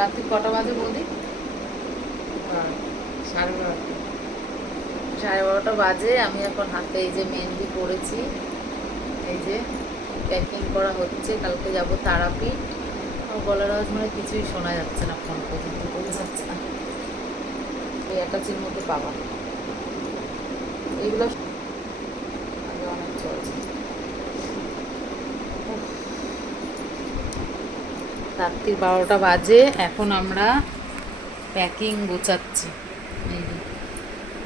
রাত্রি কটা বাজে বৌদি? সাড়ে বারোটা। সাড়ে বারোটা বাজে আমি এখন হাতে এই যে মেহেন্দি করেছি এই যে প্যাকিং করা হচ্ছে কালকে যাব তারাপীঠ। আমার গলার আওয়াজ মানে কিছুই শোনা যাচ্ছে না ফোন পর্যন্ত বোঝা যাচ্ছে না। এই অ্যাটাচির মধ্যে পাবা। এইগুলো আগে অনেক চলছে। রাত্রির বারোটা বাজে এখন আমরা প্যাকিং গোছাচ্ছি। এই যে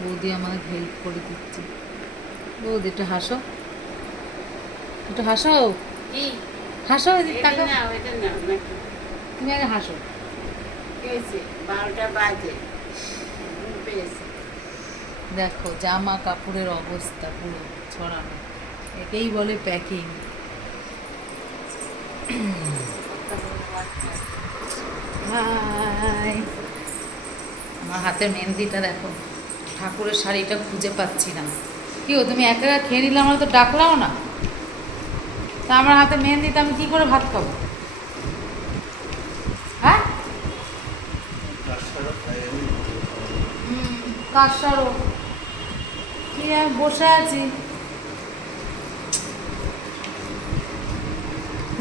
বৌদি আমাকে হেল্প করে দিচ্ছে। বৌদি একটু হাসো। একটু হাসো। হাসো তুমি আগে হাসো। বারোটা বাজে। দেখো জামা কাপড়ের অবস্থা পুরো ছড়ানো। একেই বলে প্যাকিং হাই। আমার হাতের মেহেন্দিটা দেখো ঠাকুরের শাড়িটা খুঁজে পাচ্ছি না। কি ও তুমি একা খেয়ে নিলে আমরা তো ডাকলাও না। তা আমার হাতে মেহেন্দিতে আমি কি করে ভাত খাব? হ্যাঁ? হুম, কাসারও কি বসে আছি?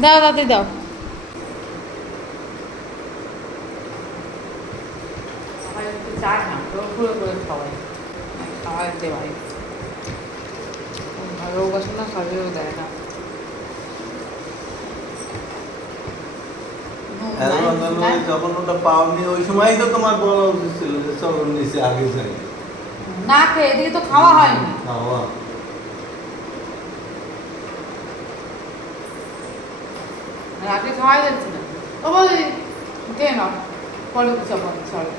দাও দাদি দাও। সবাই একটু চায় না তো ঘুরে ঘুরে খাওয়াই। পারি। বসে না খাবেও দেয় না। যখন ওটা পাওনি ওই সময়ই তো তোমার বলা উচিত ছিল যে চলো নিচে আগে যাই না খেয়ে এদিকে তো খাওয়া হয়নি। খাওয়া। রাতে খাওয়াই যাচ্ছে না। ও বলি পরে সরি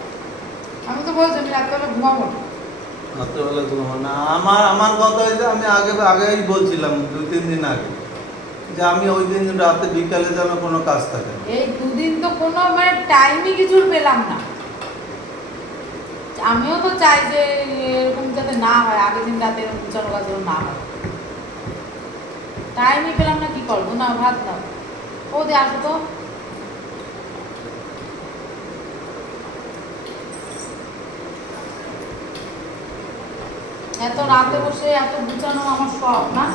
আমি তো বলছি আমি রাত্রেবেলা ঘুমাবো না। রাত্রেবেলা ঘুমাবো না। আমার আমার কথা হয়েছে আমি আগে আগেই বলছিলাম দুই তিন দিন আগে যে আমি ওই দিন রাতে বিকালে যেন কোনো কাজ থাকে এই দুদিন তো কোনো মানে টাইমই কিছুর পেলাম না। আমিও তো চাই যে এরকম যাতে না হয় আগের দিন রাতে এরকম গুছানো কাজ না হয়। টাইমই পেলাম না কি করব? না ভাত দাও। ও দে আসো তো। এত রাতে বসে এত গুছানো আমার শখ, না?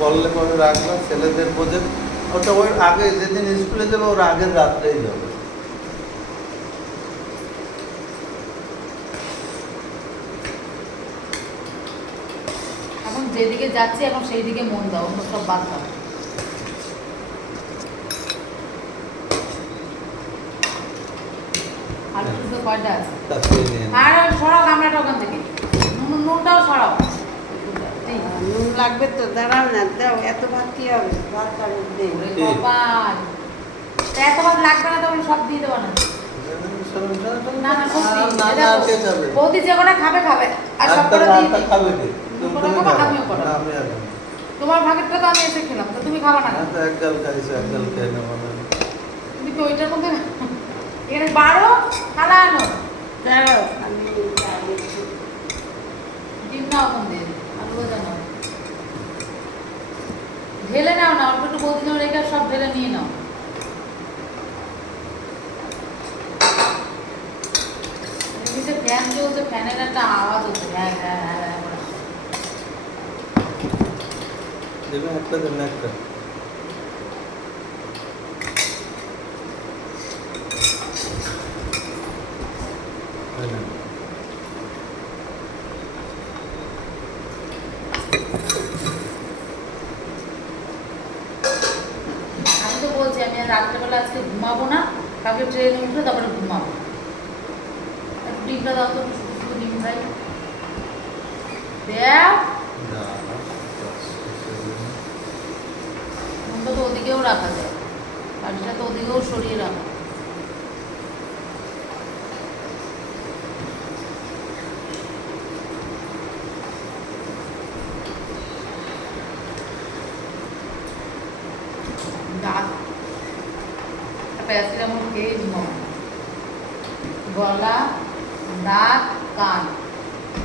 বললে পরে রাখলাম ছেলেদের প্রজেক্ট ওটা ওই আগে যেদিন স্কুলে যাবে ওর আগের রাত্রেই যাবে এখন যেদিকে যাচ্ছি এখন সেই দিকে মন দাও অন্য সব বাদ দাও। আলু শুধু কয়টা আছে? তারপরে নিয়ে নেবে। আর সরাও গামলাটা ওখান থেকে। নুনটাও সরাও। নুন লাগবে তো দাঁড়াও না দাও এত ভাত কি হবে? ভাত কারও দেই ওরে বাবাই। তা এত ভাত লাগবে না তাহলে সব দিয়ে দেবো না? বৌদি যে কটা খাবে খাবে। আর সব দিয়ে। খাবে তোমার ভাগেরটা তো আমি এসে খেলাম তো তুমি খাবা না। কেন? আমি তো এক গাল খাইছি, এক গাল খেয়ে না। তুমি কি ওইটার মধ্যে এখানে বারো থালা আনো। দাঁড়াও ডিম নাও ওখান দিয়ে আলু ঢেলে নাও না অল্প একটু বৌদি নাও রেখে সব ঢেলে নিয়ে নাও। ফ্যান চলছে ফ্যানের একটা আওয়াজ হচ্ছে হ্যাঁ হ্যাঁ হ্যাঁ। দেবে একটা একটা। আমি তো বলছি আমি আর রাত্রেবেলা আজকে ঘুমাবো না কালকে ট্রেনে উঠলে তারপরে ঘুমাবো। একটু ডিমটা দাও তো একটু ডিম খাই। দেখ না, না, বাস, সেগুলো। ফোনটা তো ওদিকেও রাখা যায়। বাড়িটা তো ওদিকেও সরিয়ে রাখা। প্যারাসিটামল খেয়ে ঘুমাবো গলা নাক কান।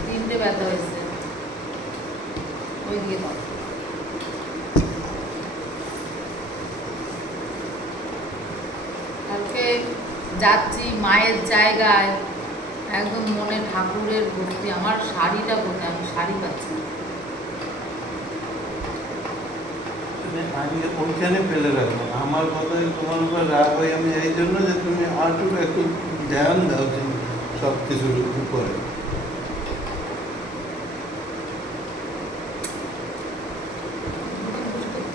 তিনটে ব্যথা হয়েছে। ওই দিকে কালকে যাচ্ছি মায়ের জায়গায়। একদম মনে ঠাকুরের ভক্তি। আমার শাড়িটা কোথায়? আমি শাড়ি পাচ্ছি আমি আমার কথাই তোমার উপর রাগ হয়। আমি এই জন্য যে তুমি আর একটু ধ্যান দাও সব কিছুর উপরে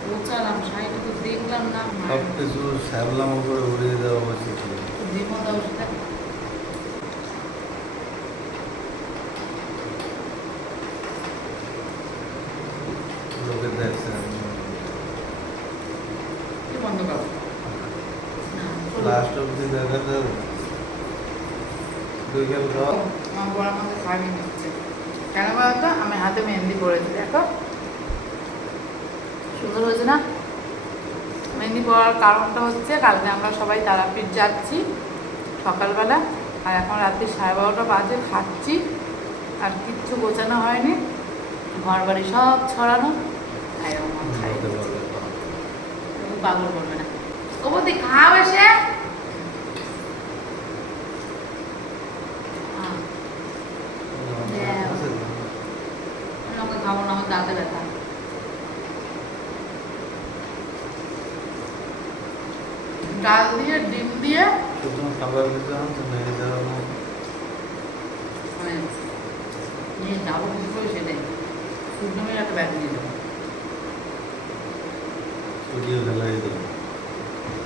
পৌঁছালাম শাড়িটা তো দেখলাম না সব মায়ের কিছু শ্যাবলাম উপরে উড়িয়ে দেওয়া করো নিচ্ছে কেন বলতো? আমি হাতে মেহেন্দি পরেছি, দেখো। সুন্দর হয়েছে না? মেহেন্দি পড়ার কারণটা হচ্ছে কালকে আমরা সবাই তারাপীঠ যাচ্ছি সকালবেলা আর এখন রাত্রি সাড়ে বারোটা বাজে খাচ্ছি আর কিচ্ছু গোছানো হয়নি। ঘর বাড়ি সব ছড়ানো। পাগল করবে না। ও বলতে খাও এসে আহ, হ্যাঁ। আছে তো? আমি ওকে খাব না আমার দাঁতে ব্যথা ডাল দিয়ে ডিম দিয়ে শুধু খাবার দিতে হচ্ছে না মানে নিয়ে যাব কিছু করে সেটাই সূর্যমের একটা ব্যাগ নিয়ে যাব সরিয়ে ফেলাই দিল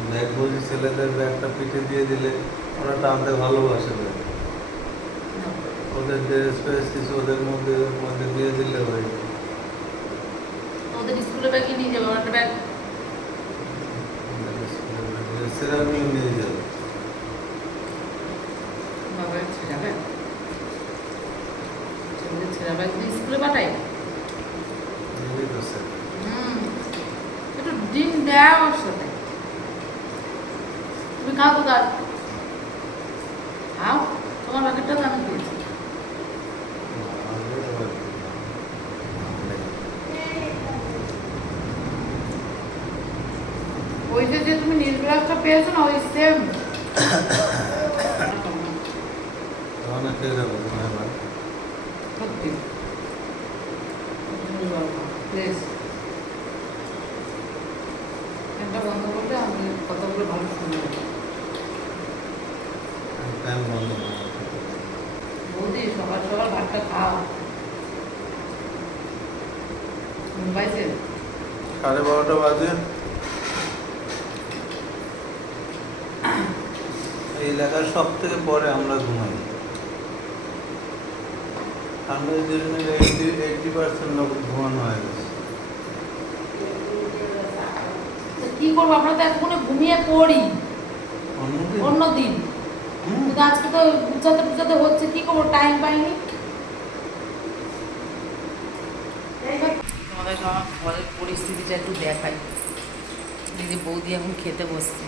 ব্যাগ বলছি ছেলেদের ব্যাগটা পিঠে দিয়ে দিলে ওরা টানতে ভালোবাসে ব্যাগ ওদের ড্রেস ফ্রেস কিছু ওদের মধ্যে মধ্যে দিয়ে দিলে ওই ওদের স্কুলের ব্যাগই নিয়ে যাব একটা ব্যাগ সেরামিক নিয়ে যাবে বাবা ছেঁড়া ব্যাগ ছেলেদের ছেঁড়া ব্যাগ দিয়ে স্কুলে পাঠাই নিয়ে তো স্যার হুম একটু ডিম দেয় ওর সাথে তুমি খাও তো তার খাও তোমার প্যাকেটটা তো আমি খেয়েছি ওই যে যে তুমি নীল গ্লাসটা পেয়েছ না ওই সেম অনেক খেয়ে যাব মনে হয় সত্যি একটা বন্ধ করলে আমি কথাগুলো ভালো শুনব। টাইম বন্ধ বৌদি সকাল সকাল ভাতটা খাও। পাইছে? সাড়ে বারোটা বাজে। এই এলাকার সব থেকে পরে আমরা ঘুমাই। ঠান্ডার জন্য এইটি এইটি পার্সেন্ট লোক ঘুমানো হয়ে গেছে তো কি করব? আমরা তো এতক্ষণে ঘুমিয়ে পড়ি। অন্যদিন? অন্য দিন কিন্তু আজকে তো গুছাতে গুছাতে হচ্ছে কি করব? টাইম পাইনি। তোমাদের সবার ঘরের পরিস্থিতিটা একটু দেখাই। এই যে বৌদি এখন খেতে বসছে।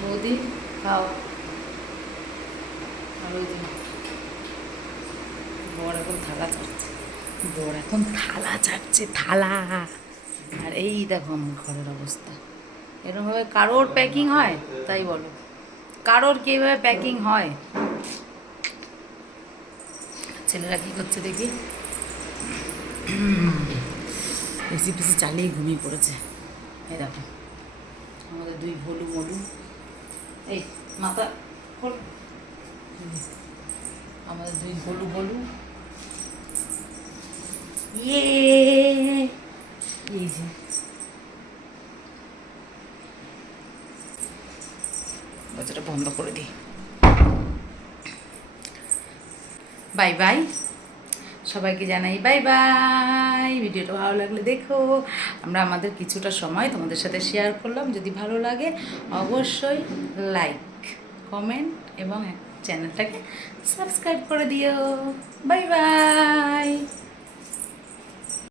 বৌদি খাও। আর ওই যে বর এখন থালা চাটছে বর এখন থালা চাটছে থালা। আর এই দেখো আমার ঘরের অবস্থা। এরকমভাবে কারোর প্যাকিং হয়, তাই বলো। কারোর কি এভাবে প্যাকিং হয়? ছেলেরা কি করছে দেখি? এসি পিসি চালিয়ে ঘুমিয়ে পড়েছে। এই দেখো, আমাদের দুই ভলু মলু। এই, মাথা খোল। আমাদের দুই ভলু ভলু ইয়ে! এই যে দরজাটা বন্ধ করে দিই। Bye bye. সবাইকে জানাই বাই বাই। ভিডিওটা ভালো লাগলে দেখো। আমরা আমাদের কিছুটা সময় তোমাদের সাথে শেয়ার করলাম। যদি ভালো লাগে অবশ্যই লাইক কমেন্ট এবং চ্যানেলটাকে সাবস্ক্রাইব করে দিও। Bye bye.